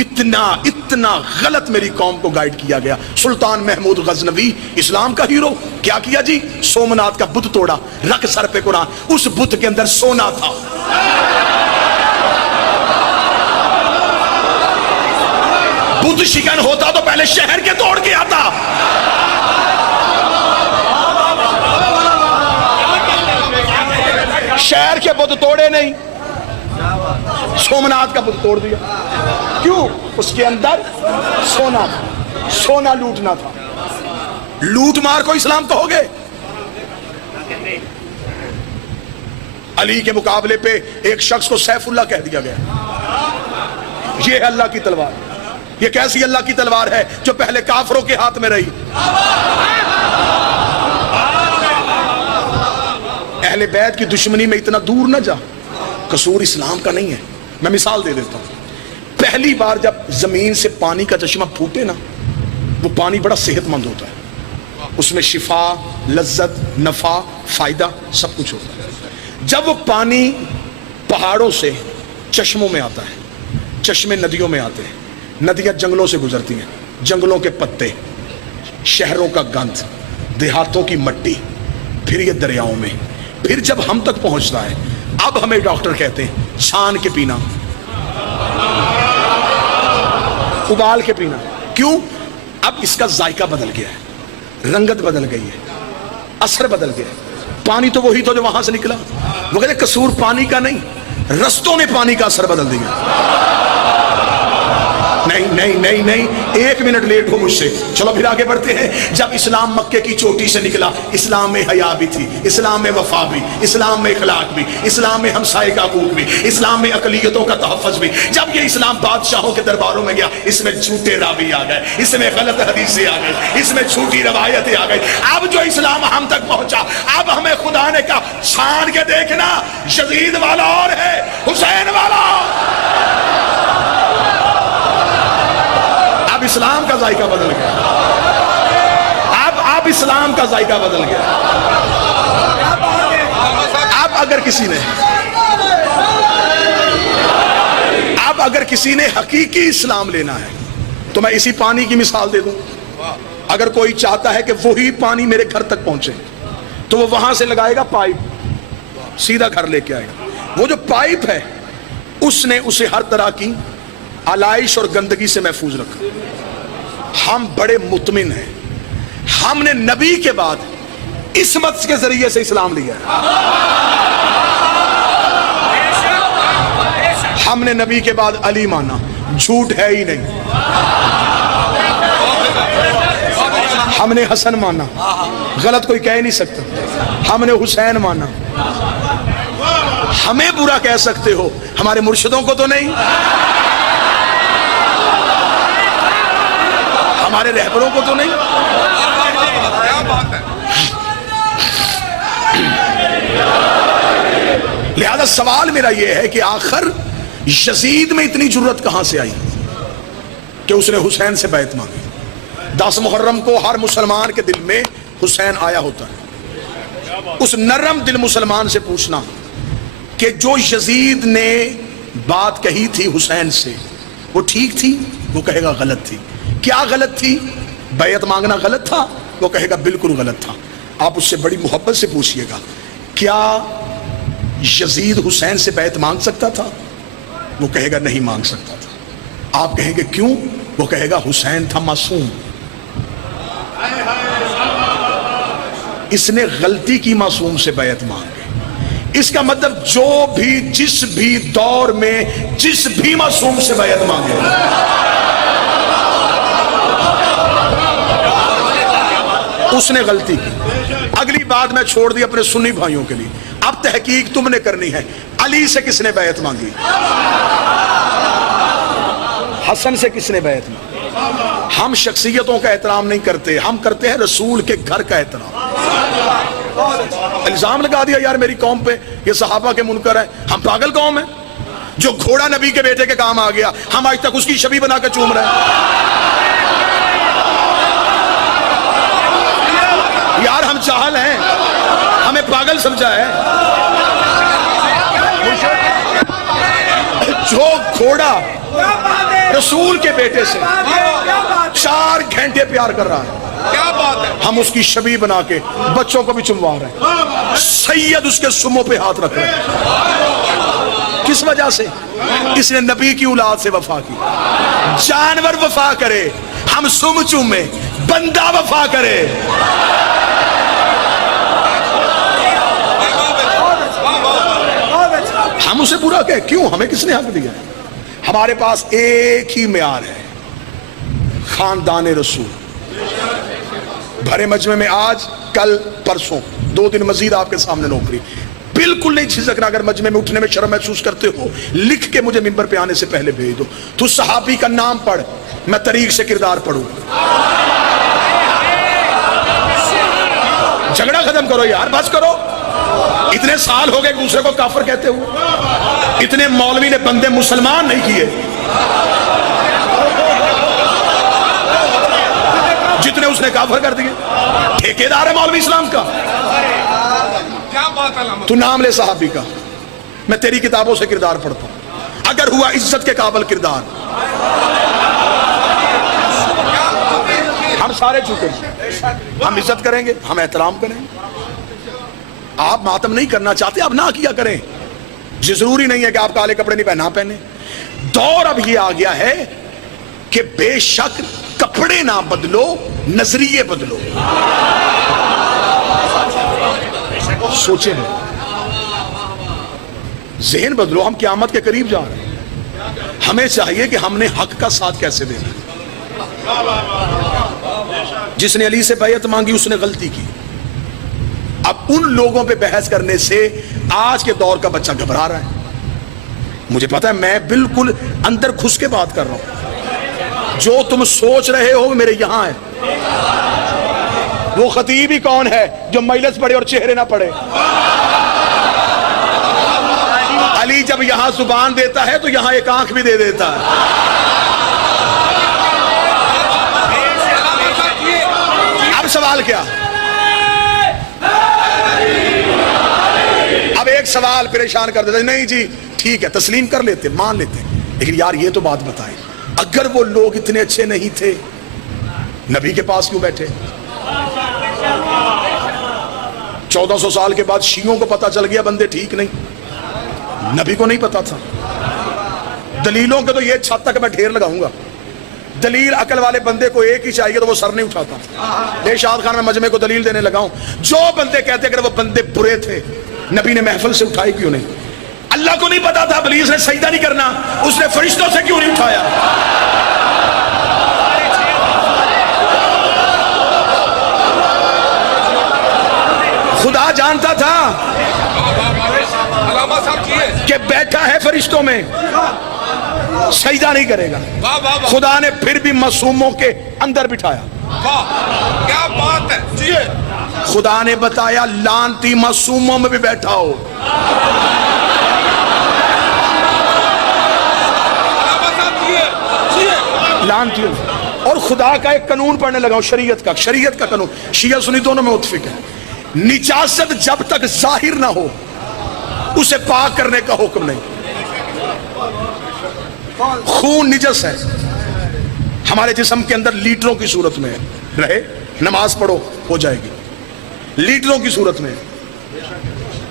اتنا غلط میری قوم کو گائیڈ کیا گیا. سلطان محمود غزنوی اسلام کا ہیرو کیا کیا جی؟ سومنات کا بت توڑا، رکھ سر پہ قرآن، اس بت کے اندر سونا تھا. بت شکن ہوتا تو پہلے شہر کے توڑ کے آتا. شہر کے بت توڑے نہیں، سومنات کا بت توڑ دیا. کیوں؟ اس کے اندر سونا تھا، سونا لوٹنا تھا. لوٹ مار کو اسلام کہو گے؟ علی کے مقابلے پہ ایک شخص کو سیف اللہ کہہ دیا گیا. یہ ہے اللہ کی تلوار. یہ کیسی اللہ کی تلوار ہے جو پہلے کافروں کے ہاتھ میں رہی. اہل بیت کی دشمنی میں اتنا دور نہ جا، قصور اسلام کا نہیں ہے. میں مثال دے دیتا ہوں. پہلی بار جب زمین سے پانی کا چشمہ پھوٹے نا، وہ پانی بڑا صحت مند ہوتا ہے، اس میں شفا، لذت، نفع، فائدہ سب کچھ ہوتا ہے. جب وہ پانی پہاڑوں سے چشموں میں آتا ہے، چشمے ندیوں میں آتے ہیں، ندیاں جنگلوں سے گزرتی ہیں، جنگلوں کے پتے، شہروں کا گند، دیہاتوں کی مٹی، پھر یہ دریاؤں میں، پھر جب ہم تک پہنچتا ہے. اب ہمیں ڈاکٹر کہتے ہیں چھان کے پینا، ابال کے پینا. کیوں؟ اب اس کا ذائقہ بدل گیا ہے، رنگت بدل گئی ہے، اثر بدل گیا ہے. پانی تو وہی تھا جو وہاں سے نکلا. وہ کہتے ہیں قصور پانی کا نہیں، رستوں نے پانی کا اثر بدل دیا. نہیں نہیں نہیں نہیں، ایک منٹ لیٹ ہو مجھ سے. چلو پھر آگے بڑھتے ہیں. جب اسلام مکے کی چوٹی سے نکلا، اسلام میں حیا بھی تھی، اسلام میں وفا بھی، اسلام میں اخلاق بھی، اسلام میں ہمسائے کا حقوق بھی، اسلام میں اقلیتوں کا تحفظ بھی. جب یہ اسلام بادشاہوں کے درباروں میں گیا، اس میں جھوٹے راوی آ گئے، اس میں غلط حدیثیں آ گئی، اس میں جھوٹی روایتیں آ گئی. اب جو اسلام ہم تک پہنچا، اب ہمیں خدا نے کہا چھان کے دیکھنا، یزید والا اور ہے، حسین والا. اب اسلام کا ذائقہ بدل گیا. اب اسلام کا ذائقہ بدل گیا. اب اگر کسی نے حقیقی اسلام لینا ہے تو میں اسی پانی کی مثال دے دوں. اگر کوئی چاہتا ہے کہ وہی پانی میرے گھر تک پہنچے تو وہ وہاں سے لگائے گا پائپ، سیدھا گھر لے کے آئے گا. وہ جو پائپ ہے اس نے اسے ہر طرح کی آلائش اور گندگی سے محفوظ رکھا. ہم بڑے مطمئن ہیں، ہم نے نبی کے بعد عصمت کے ذریعے سے اسلام لیا ہے. ہم نے نبی کے بعد علی مانا، جھوٹ ہے ہی نہیں. ہم نے حسن مانا، غلط کوئی کہہ نہیں سکتا. ہم نے حسین مانا. ہمیں برا کہہ سکتے ہو، ہمارے مرشدوں کو تو نہیں، ہمارے رہبروں کو تو نہیں. لہذا سوال میرا یہ ہے کہ آخر یزید میں اتنی جرت کہاں سے آئی کہ اس نے حسین سے بیعت مانگی؟ 10 محرم کو ہر مسلمان کے دل میں حسین آیا ہوتا ہے. اس نرم دل مسلمان سے پوچھنا کہ جو یزید نے بات کہی تھی حسین سے وہ ٹھیک تھی؟ وہ کہے گا غلط تھی. کیا غلط تھی؟ بیعت مانگنا غلط تھا؟ وہ کہے گا بالکل غلط تھا. آپ اس سے بڑی محبت سے پوچھئے گا کیا یزید حسین سے بیعت مانگ سکتا تھا؟ وہ کہے گا نہیں مانگ سکتا تھا. آپ کہیں گے کیوں؟ وہ کہے گا حسین تھا معصوم، اس نے غلطی کی معصوم سے بیعت مانگی. اس کا مطلب جو بھی جس بھی دور میں جس بھی معصوم سے بیعت مانگے اس نے غلطی کی. اگلی بات میں چھوڑ دی اپنے سنی بھائیوں کے لیے. اب تحقیق تم نے کرنی ہے. علی سے کس نے بیعت مانگی؟ حسن سے کس نے بیعت مانگی؟ ہم شخصیتوں کا احترام نہیں کرتے، ہم کرتے ہیں رسول کے گھر کا احترام. الزام لگا دیا یار میری قوم پہ یہ صحابہ کے منکر ہیں. ہم پاگل قوم ہیں؟ جو گھوڑا نبی کے بیٹے کے کام آ گیا ہم آج تک اس کی شبیہ بنا کے چوم رہے ہیں. یار ہم چاہل ہیں، ہمیں پاگل سمجھا ہے. جو گھوڑا رسول کے بیٹے سے 4 گھنٹے پیار کر رہا ہے، کیا بات ہے، ہم اس کی شبیہ بنا کے بچوں کو بھی چموا رہے ہیں، سید اس کے سموں پہ ہاتھ رکھ رہے ہیں۔ کس وجہ سے؟ اس نے نبی کی اولاد سے وفا کی۔ جانور وفا کرے ہم سم چومیں، بندہ وفا کرے۔ ہم اسے برا کہے کیوں؟ ہمیں کس نے حق دیا ہے؟ ہمارے پاس ایک ہی معیار ہے، خاندان رسول۔ بھرے مجمع میں آج کل پرسوں 2 دن مزید آپ کے سامنے نوکری، بالکل نہیں جھجکنا۔ اگر مجمع میں اٹھنے میں شرم محسوس کرتے ہو، لکھ کے مجھے منبر پہ آنے سے پہلے بھیج دو۔ تو صحابی کا نام پڑھ، میں طریق سے کردار پڑھوں۔ جھگڑا ختم کرو یار، بس کرو۔ اتنے سال ہو گئے ایک دوسرے کو کافر کہتے ہو، اتنے مولوی نے بندے مسلمان نہیں کیے جتنے اس نے کافر کر دیے۔ ٹھیکیدار ہے مولوی اسلام کا۔ کیا بات ہے، تو نام لے صحابی کا، میں تیری کتابوں سے کردار پڑھتا ہوں۔ اگر ہوا عزت کے قابل کردار، ہم سارے جھکے ہیں، ہم عزت کریں گے، ہم احترام کریں گے۔ آپ ماتم نہیں کرنا چاہتے، آپ نہ کیا کریں۔ یہ ضروری نہیں ہے کہ آپ کالے کپڑے نہیں پہنا پہنے۔ دور اب یہ آ گیا ہے کہ بے شک کپڑے نہ بدلو، نظریے بدلو۔ سوچیں، ذہن بدلو۔ ہم قیامت کے قریب جا رہے ہیں، ہمیں چاہیے کہ ہم نے حق کا ساتھ کیسے دینا۔ جس نے علی سے بیعت مانگی اس نے غلطی کی۔ اب ان لوگوں پہ بحث کرنے سے آج کے دور کا بچہ گھبرا رہا ہے۔ مجھے پتا ہے، میں بالکل اندر گھس کے بات کر رہا ہوں۔ جو تم سوچ رہے ہو میرے یہاں ہے۔ وہ خطیب ہی کون ہے جو مجلس پڑھے اور چہرے نہ پڑھے؟ علی جب یہاں زبان دیتا ہے تو یہاں ایک آنکھ بھی دے دیتا ہے۔ اب سوال کیا؟ اب ایک سوال پریشان کر دیتا ہے، نہیں جی ٹھیک ہے، تسلیم کر لیتے، مان لیتے، لیکن یار یہ تو بات بتائیں، اگر وہ لوگ اتنے اچھے نہیں تھے، نبی کے پاس کیوں بیٹھے؟ 1400 سال کے بعد شیعوں کو پتا چل گیا بندے ٹھیک نہیں، نبی کو نہیں پتا تھا۔ دلیلوں کے تو یہ چھت تک میں ڈھیر لگاؤں گا۔ دلیل عقل والے بندے کو ایک ہی چاہیے تو وہ سر نہیں اٹھاتا۔ ارشاد خان میں مجمع کو دلیل دینے لگا ہوں، جو بندے کہتے اگر وہ بندے برے تھے نبی نے محفل سے اٹھائی کیوں نہیں؟ اللہ کو نہیں پتا تھا ابلیس نے سجدہ نہیں کرنا، اس نے فرشتوں سے کیوں نہیں اٹھایا؟ خدا جانتا تھا کہ بیٹھا ہے فرشتوں میں، سجدہ نہیں کرے گا۔ خدا نے پھر بھی معصوموں کے اندر بٹھایا۔ کیا بات ہے، خدا نے بتایا لانتی معصوموں میں بھی بیٹھا ہو۔ لانتی، اور خدا کا ایک قانون پڑھنے لگا ہوں، شریعت کا قانون، شیعہ سنی دونوں میں متفق ہے۔ نجاست جب تک ظاہر نہ ہو اسے پاک کرنے کا حکم نہیں۔ خون نجس ہے، ہمارے جسم کے اندر لیٹروں کی صورت میں رہے، نماز پڑھو ہو جائے گی۔ لیٹروں کی صورت میں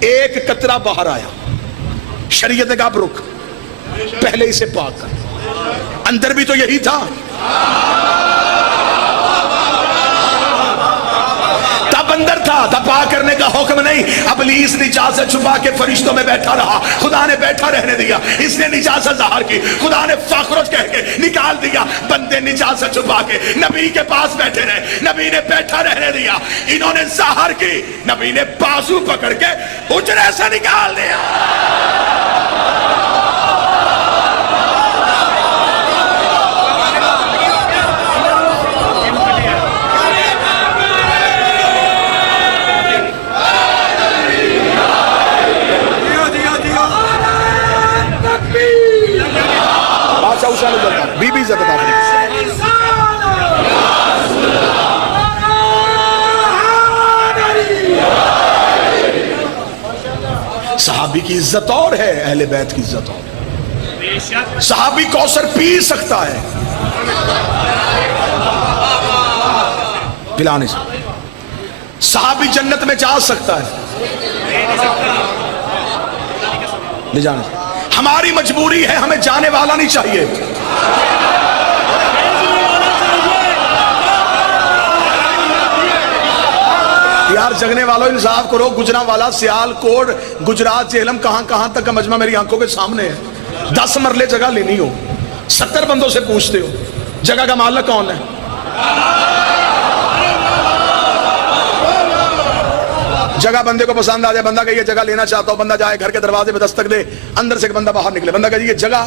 ایک قطرہ باہر آیا، شریعت نے کہا رک، پہلے اسے پاک کر۔ اندر بھی تو یہی تھا، تب اندر تھا، تب پاک کرنے کا حکم نہیں۔ ابلیس نجاست چھپا کے فرشتوں میں بیٹھا رہا، خدا نے بیٹھا رہنے دیا۔ اس نے نجاست ظاہر کی، خدا نے فخرج کہہ کے نکال دیا۔ بندے نجاست چھپا کے نبی کے پاس بیٹھے رہے، نبی نے بیٹھا رہنے دیا۔ انہوں نے ظاہر کی، نبی نے بازو پکڑ کے حجرے سے نکال دیا۔ بی بی عزت بتا دیں، صحابی کی عزت اور ہے، اہل بیت کی عزت اور ہے۔ صحابی کوثر پی سکتا ہے، پلانے سے۔ صحابی جنت میں جا سکتا ہے، لے جانے سے۔ ہماری مجبوری ہے، ہمیں جانے والا نہیں چاہیے۔ یار جگنے والوں انصاف کرو، گجرا والا، سیال کوٹ، گجرات، جہلم، کہاں کہاں تک کا مجمع میری آنکھوں کے سامنے ہے۔ 10 مرلے جگہ لینی ہو، 70 بندوں سے پوچھتے ہو جگہ کا مالک کون ہے؟ جگہ بندے کو پسند آ جائے، بندہ کہ یہ جگہ لینا چاہتا ہوں، بندہ جائے گھر کے دروازے پہ دستک دے، اندر سے ایک بندہ باہر نکلے، بندہ کہ یہ جگہ،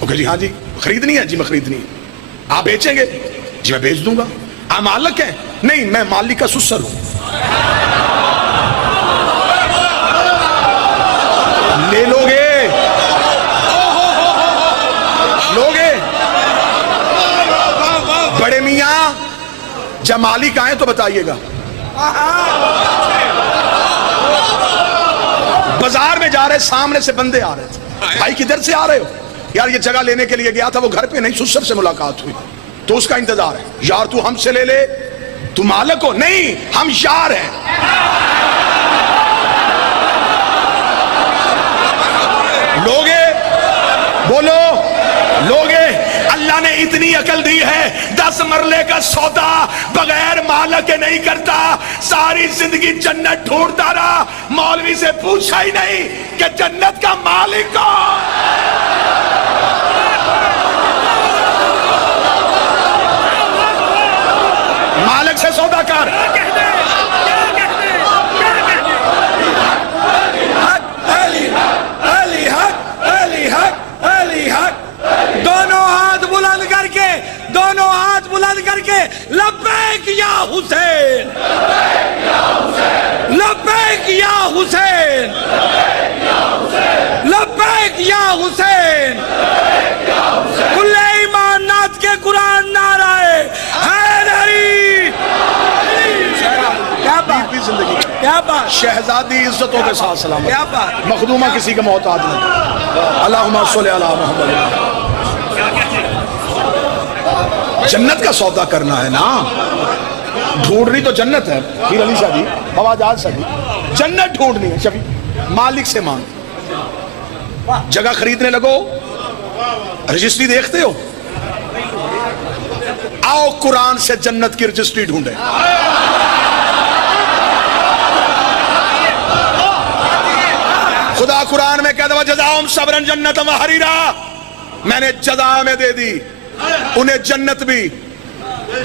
وہ کہ جی ہاں جی خریدنی ہے، جی میں خریدنی ہے۔ آپ بیچیں گے؟ جی میں بیچ دوں گا۔ آپ مالک ہیں؟ نہیں، میں مالک کا سسر ہوں۔ لے لوگے؟ لوگے؟ بڑے میاں جب مالک آئیں تو بتائیے گا۔ بازار میں جا رہے، سامنے سے بندے آ رہے تھے، بھائی کدھر سے آ رہے ہو؟ یار یہ جگہ لینے کے لیے گیا تھا، وہ گھر پہ نہیں، سسر سے ملاقات ہوئی تو اس کا انتظار ہے۔ یار تو ہم سے لے لے، تو مالک ہو؟ نہیں، ہم یار ہیں۔ لوگے؟ بولو لوگے؟ اللہ نے اتنی عقل دی ہے، 10 مرلے کا سودا بغیر مالک کے نہیں کرتا۔ ساری زندگی جنت ڈھونڈتا رہا، مولوی سے پوچھا ہی نہیں کہ جنت کا مالک کون؟ مالک سے سودا کر۔ دونوں ہاتھ بلند کر کے لبیک یا حسین، لبیک یا حسین، لبیک یا حسین۔ کل ایمان نات کے قرآن نعرہ حیدری۔ کیا بات، شہزادی عزتوں کے ساتھ سلامت، کیا بات، مخدومہ کسی کا محتاج نہیں۔ اللہم صلی علی محمد۔ جنت کا سودا کرنا ہے نا، ڈھونڈنی تو جنت ہے۔ پھر علی شاہ جی، ہواجاز شاہ جی، جنت ڈھونڈنی ہے شفیع، مالک سے مانگ۔ جگہ خریدنے لگو، رجسٹری دیکھتے ہو؟ آؤ قرآن سے جنت کی رجسٹری ڈھونڈے۔ خدا قرآن میں کہتا ہے جزاؤہم صبرا جنتا وحریرا، میں نے جزا میں دے دی انہیں جنت بھی،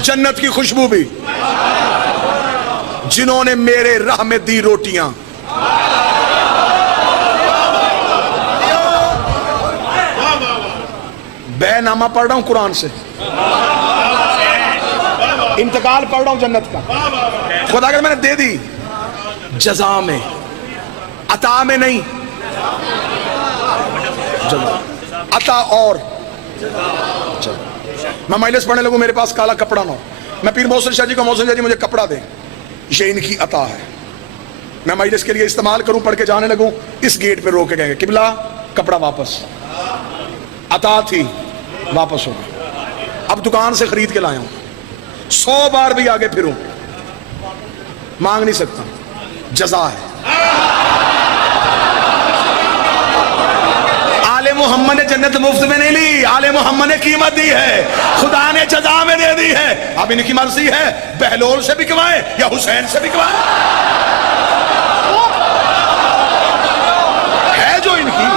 جنت کی خوشبو بھی، جنہوں نے میرے راہ میں دی روٹیاں۔ بے نامہ پڑھ رہا ہوں قرآن سے، انتقال پڑھ رہا ہوں جنت کا۔ خدا کہ میں نے دے دی، جزا میں، عطا میں نہیں، عطا اور میں مجلس پڑھنے لگوں، میرے پاس کالا کپڑا نہ ہو، میں پیر محسن شاہ جی کو، محسن شاہ جی مجھے کپڑا دیں، یہ ان کی عطا ہے، میں مجلس کے لیے استعمال کروں، پڑھ کے جانے لگوں، اس گیٹ پہ روک کے گئے قبلہ کپڑا واپس، عطا تھی واپس ہو گئی، اب دکان سے خرید کے لایا ہوں، 100 بار بھی آگے پھروں مانگ نہیں سکتا، جزا ہے۔ آل محمد نے جنت مفت میں نہیں لی، آل محمد نے قیمت دی ہے، خدا نے جزا میں دے دی ہے، اب ان کی مرضی ہے بہلول سے بکوائیں یا حسین سے بکوائیں، ہے جو ان کی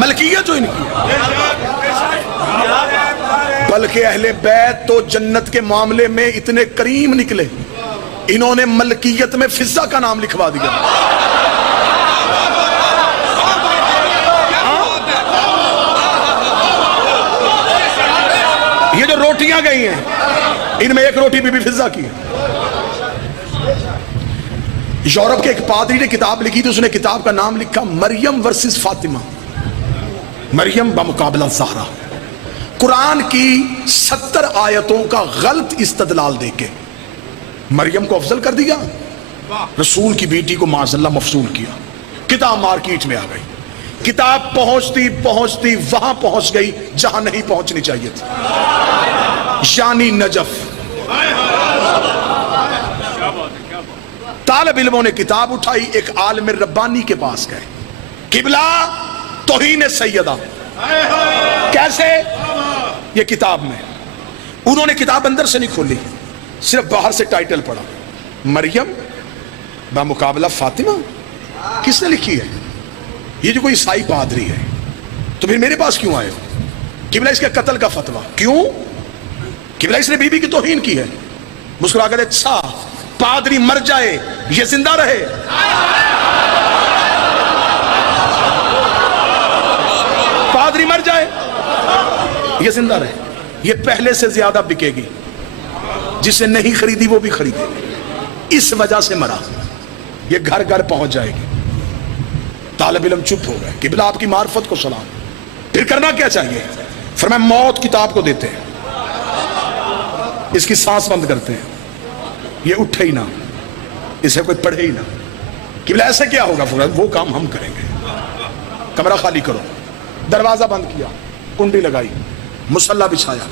ملکیت، جو ان کی، بلکہ اہل بیت تو جنت کے معاملے میں اتنے کریم نکلے، انہوں نے ملکیت میں فضہ کا نام لکھوا دیا۔ یہ جو روٹیاں گئی ہیں ان میں ایک روٹی بی بی فضہ کی ہے۔ یورپ کے ایک پادری نے کتاب لکھی تھی، اس نے کتاب کا نام لکھا مریم ورسز فاطمہ، مریم بمقابلہ زہرا۔ قرآن کی 70 آیتوں کا غلط استدلال دے کے مریم کو افضل کر دیا، رسول کی بیٹی کو معاذ اللہ مفضول کیا، کتاب مارکیٹ میں آ گئی۔ کتاب پہنچتی پہنچتی وہاں پہنچ گئی جہاں نہیں پہنچنی چاہیے تھی، یعنی نجف۔ طالب علموں نے کتاب اٹھائی، ایک عالم ربانی کے پاس گئے، قبلہ توہین سیدہ، کیسے؟ یہ کتاب میں انہوں نے کتاب اندر سے نہیں کھولی، صرف باہر سے ٹائٹل پڑھا، مریم بمقابلہ فاطمہ، کس نے لکھی ہے؟ یہ جو کوئی عیسائی پادری ہے، تو پھر میرے پاس کیوں آئے ہو؟ قبلہ اس کے قتل کا فتویٰ، کیوں؟ قبلہ اس نے بی بی کی توہین کی ہے۔ مسکرا کر اچھا پادری مر جائے یہ زندہ رہے؟ پادری مر جائے یہ زندہ رہے؟ یہ پہلے سے زیادہ بکے گی، جسے نہیں خریدی وہ بھی خریدے، اس وجہ سے مرا، یہ گھر گھر پہنچ جائے گی۔ طالب علم چپ ہو گئے، قبلہ آپ کی معرفت کو سلام، پھر کرنا کیا چاہیے؟ فرمایا موت کتاب کو دیتے ہیں، اس کی سانس بند کرتے ہیں، یہ اٹھے ہی نہ، اسے کوئی پڑھے ہی نہ۔ قبلہ ایسے کیا ہوگا؟ وہ کام ہم کریں گے، کمرہ خالی کرو، دروازہ بند کیا، کنڈی لگائی، مصلی بچھایا،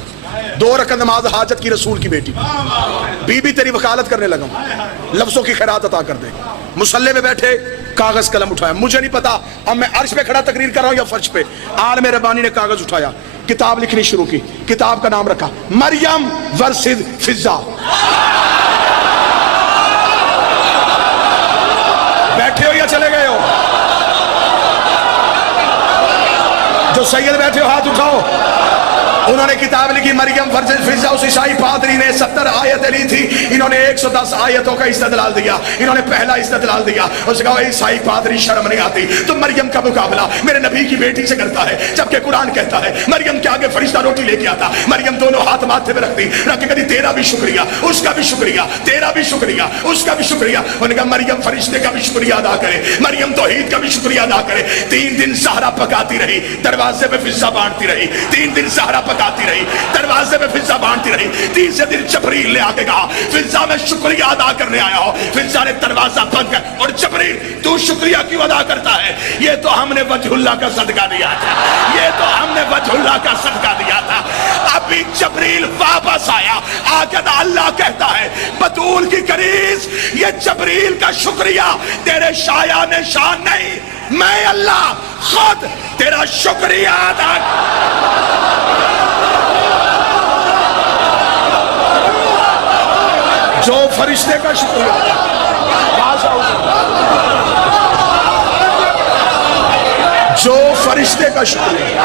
2 رکعت نماز حاجت کی رسول کی بیٹی، بی بی تیری وکالت کرنے لگا ہوں، لفظوں کی خیرات عطا کر دے۔ مصلی میں بیٹھے کاغذ قلم اٹھایا، مجھے نہیں پتا اب میں عرش پہ کھڑا تقریر کر رہا ہوں یا فرش پہ، عالم ربانی نے کاغذ اٹھایا، کتاب لکھنی شروع کی، کتاب کا نام رکھا مریم ورسز فضا۔ بیٹھے ہو یا چلے گئے ہو؟ جو سید بیٹھے ہو ہاتھ اٹھاؤ۔ انہوں نے کتاب لکھی مریم ورسز فضا، اس عیسائی پادری نے 70 آیتیں لی تھی، انہوں نے 110 آیتوں کا استدلال دیا، انہوں نے پہلا استدلال دیا، اس نے کہا عیسائی پادری شرم نہیں آتی تو مریم کا مقابلہ میرے نبی کی بیٹی سے کرتا ہے، جبکہ قرآن کہتا ہے مریم کے آگے فرشتہ روٹی لے کے آتا، مریم دونوں ہاتھ ماتھے پہ رکھتی، رکھ کے کہتی تیرا بھی شکریہ، اس کا بھی شکریہ، تیرا بھی شکریہ، اس کا بھی شکریہ۔ انہوں نے کہا مریم فرشتے کا بھی شکریہ ادا کرے، مریم توحید کا بھی شکریہ ادا کرے۔ 3 دن سہرا پکاتی رہی، دروازے پہ فضا بانٹتی رہی، 3 دن سہرا پکاتی رہی، دروازے میں فضا بانٹتی رہی۔ تیسرے دن جبریل نے آ کے کہا فضا میں شکریہ ادا کرنے آیا ہوں، فضا نے دروازہ بند کر، اور جبریل تو شکریہ کیوں ادا کرتا ہے؟ یہ تو ہم نے وجہ اللہ کا صدقہ دیا تھا، یہ تو ہم نے وجہ اللہ کا صدقہ دیا تھا۔ ابھی جبریل واپس آیا، آ کے اللہ کہتا ہے بطول کی کنیز یہ جبریل کا شکریہ تیرے شایع نشان نہیں، میں اللہ خود تیرا شکریہ ادا جو فرشتے کا شکریہ، جو فرشتے کا شکریہ،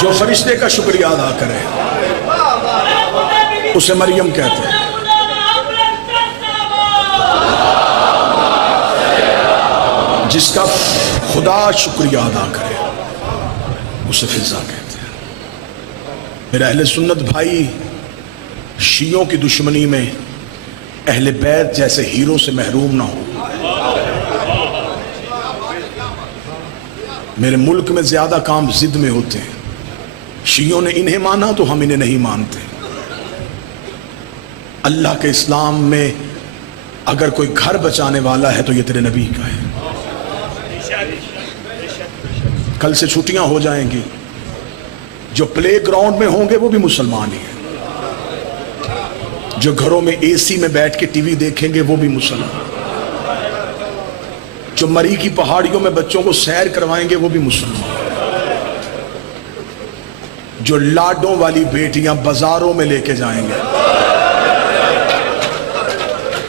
جو فرشتے کا شکریہ ادا کرے اسے مریم کہتے ہیں۔ جس کا خدا شکریہ ادا کرے اسے فضا کہتے ہیں۔ میرے اہل سنت بھائی، شیعوں کی دشمنی میں اہل بیت جیسے ہیرو سے محروم نہ ہو۔ میرے ملک میں زیادہ کام ضد میں ہوتے ہیں، شیعوں نے انہیں مانا تو ہم انہیں نہیں مانتے۔ اللہ کے اسلام میں اگر کوئی گھر بچانے والا ہے تو یہ تیرے نبی کا ہے۔ کل سے چھٹیاں ہو جائیں گی، جو پلے گراؤنڈ میں ہوں گے وہ بھی مسلمان ہی ہیں، جو گھروں میں اے سی میں بیٹھ کے ٹی وی دیکھیں گے وہ بھی مسلمان، جو مری کی پہاڑیوں میں بچوں کو سیر کروائیں گے وہ بھی مسلمان، جو لاڈوں والی بیٹیاں بازاروں میں لے کے جائیں گے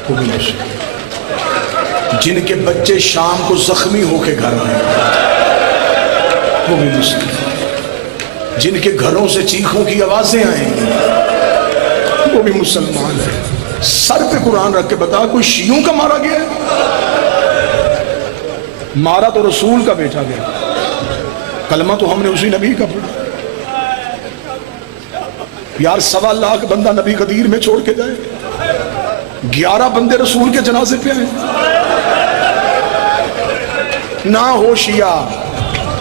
وہ بھی مسلمان، جن کے بچے شام کو زخمی ہو کے گھر آئیں گے وہ بھی مسلمان، جن کے گھروں سے چیخوں کی آوازیں آئیں گی وہ بھی مسلمان ہے۔ سر پہ قرآن رکھ کے بتا کوئی شیعوں کا مارا گیا ہے؟ مارا تو رسول کا بیٹا گیا، کلمہ تو ہم نے اسی نبی کا پڑھا۔ یار 1.25 لاکھ بندہ نبی غدیر میں چھوڑ کے جائے، 11 بندے رسول کے جنازے پہ آئے، نہ ہو شیعہ،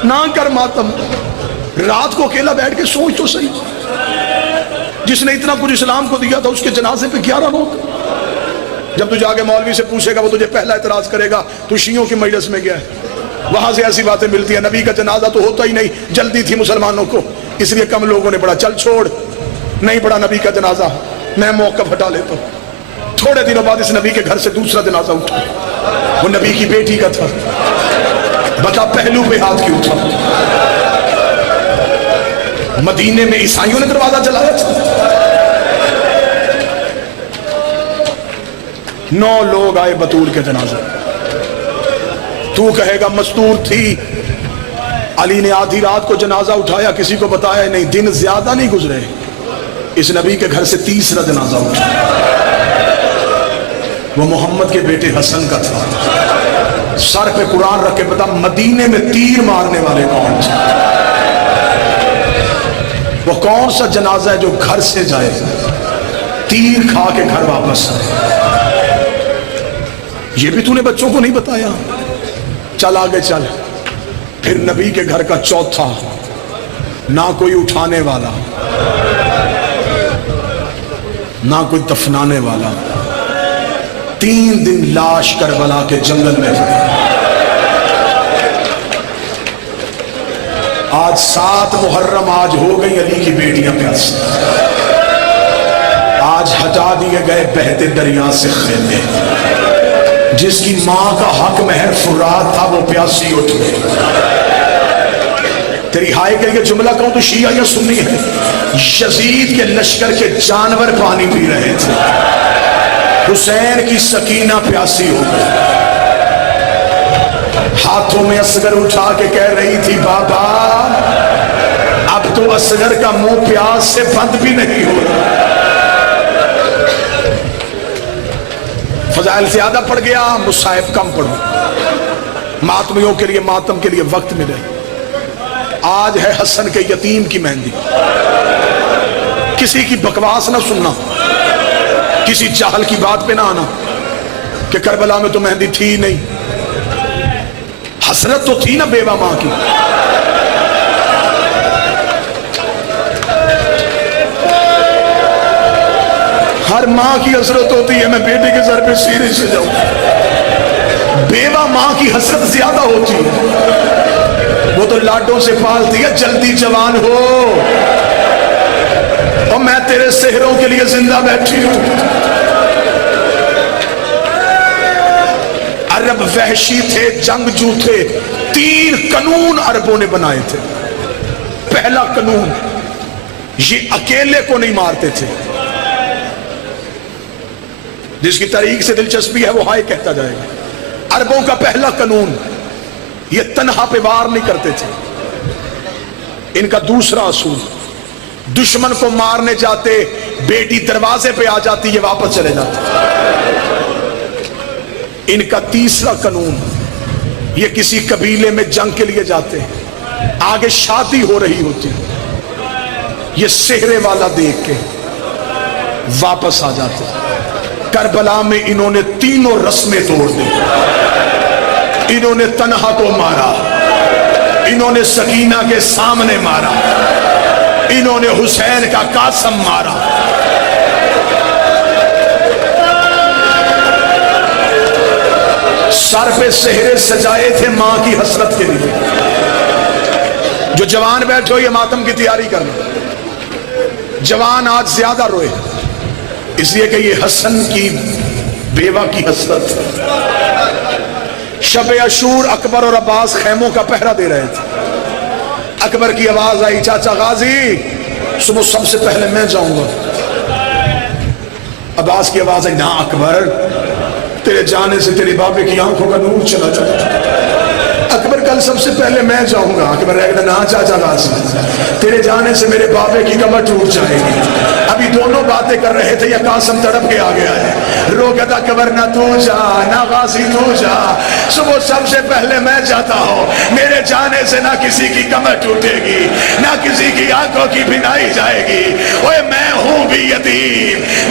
نہ کر ماتم، رات کو اکیلا بیٹھ کے سوچ تو صحیح، جس نے اتنا کچھ اسلام کو دیا تھا اس کے جنازے پہ 11 لوگ۔ جب تو جا کے مولوی سے پوچھے گا وہ تجھے پہلا اعتراض کرے گا تو شیعوں کی مجلس میں گیا ہے، وہاں سے ایسی باتیں ملتی ہیں، نبی کا جنازہ تو ہوتا ہی نہیں، جلدی تھی مسلمانوں کو اس لیے کم لوگوں نے پڑھا، چل چھوڑ نہیں پڑھا نبی کا جنازہ، میں موقف ہٹا لیتا ہوں۔ تھوڑے دنوں بعد اس نبی کے گھر سے دوسرا جنازہ اٹھا، وہ نبی کی بیٹی کا تھا، بتا پہلو پہ ہاتھ کیوں اٹھا؟ مدینے میں عیسائیوں نے دروازہ چلایا تھا، 9 لوگ آئے بطول کے جنازے، تو کہے گا مستور تھی، علی نے آدھی رات کو جنازہ اٹھایا، کسی کو بتایا نہیں، دن زیادہ نہیں گزرے اس نبی کے گھر سے تیسرا جنازہ اٹھا، وہ محمد کے بیٹے حسن کا تھا، سر پہ قرآن رکھ کے بتا مدینے میں تیر مارنے والے کون تھے؟ وہ کون سا جنازہ ہے جو گھر سے جائے تیر کھا کے گھر واپس آئے؟ یہ بھی تو نے بچوں کو نہیں بتایا؟ چل آگے چل، پھر نبی کے گھر کا چوتھا، نہ کوئی اٹھانے والا، نہ کوئی دفنانے والا، 3 دن لاش کربلا کے جنگل میں پڑی۔ آج 7 محرم آج ہو گئی علی کی بیٹیاں پیاسی، آج ہٹا دیے گئے بہتے دریا سے خیمے، جس کی ماں کا حق مہر فرات تھا وہ پیاسی اٹھ گئی۔ تیری ہائے کے لیے جملہ کہوں تو شیعہ یا سنی ہے، یزید کے لشکر کے جانور پانی پی رہے تھے، حسین کی سکینہ پیاسی ہو گئی، ہاتھوں میں اصغر اٹھا کے کہہ رہی تھی بابا اب تو اصغر کا منہ پیاس سے بند بھی نہیں ہو رہا۔ فضائل زیادہ پڑ گیا، مصائب کم پڑھو، ماتمیوں کے لیے ماتم کے لیے وقت ملے۔ آج ہے حسن کے یتیم کی مہندی، کسی کی بکواس نہ سننا، کسی جاہل کی بات پہ نہ آنا کہ کربلا میں تو مہندی تھی نہیں، حسرت تو تھی نا بیوہ ماں کی۔ ہر ماں کی حسرت ہوتی ہے میں بیٹے کے سر پہ سینے سے جاؤں، بیوہ ماں کی حسرت زیادہ ہوتی ہے، وہ تو لاڈوں سے پالتی ہے جلدی جوان ہو، اور میں تیرے سحروں کے لیے زندہ بیٹھی ہوں۔ عرب وحشی تھے، جنگجو تھے، 3 قانون عربوں نے بنائے تھے۔ پہلا قانون، یہ اکیلے کو نہیں مارتے تھے، جس کی تاریخ سے دلچسپی ہے وہ ہائے کہتا جائے گا۔ عربوں کا پہلا قانون، یہ تنہا پہ وار نہیں کرتے تھے۔ ان کا دوسرا اصول، دشمن کو مارنے جاتے بیٹی دروازے پہ آ جاتی یہ واپس چلے جاتے۔ ان کا تیسرا قانون، یہ کسی قبیلے میں جنگ کے لیے جاتے، آگے شادی ہو رہی ہوتی، یہ سہرے والا دیکھ کے واپس آ جاتے۔ کربلا میں انہوں نے 3 رسمیں توڑ دی، انہوں نے تنہا کو مارا، انہوں نے سکینہ کے سامنے مارا، انہوں نے حسین کا قاسم مارا۔ سر پہ سہرے سجائے تھے ماں کی حسرت کے لیے۔ جو جوان بیٹھے ہو یہ ماتم کی تیاری کرنا، جوان آج زیادہ روئے اس لیے کہ یہ حسن کی بیوہ کی حسرت۔ شب عاشور اکبر اور عباس خیموں کا پہرا دے رہے تھے، اکبر کی آواز آئی چاچا غازی صبح سب سے پہلے میں جاؤں گا۔ عباس کی آواز آئی نہ اکبر، تیرے جانے سے تیری بابے کی آنکھوں کا نور چلا جائے۔ اکبر کل سب سے پہلے میں جاؤں گا۔ اکبر کہتا نہ چاچا غازی، تیرے جانے سے میرے بابے کی کمر ٹوٹ جائے گی۔ ابھی دونوں باتیں کر رہے تھے، یہ قاسم تڑپ کے آ گیا ہے، رو کہتا اکبر نہ تو جا نہ غازی تو جا، صبح سب سے پہلے میں جاتا ہوں، میرے جانے سے نہ کسی کی کمر ٹوٹے گی نہ کسی کی آنکھوں کی بینائی جائے گی۔ اوے میں ہوں بھی یتیم،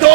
2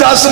10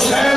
حسین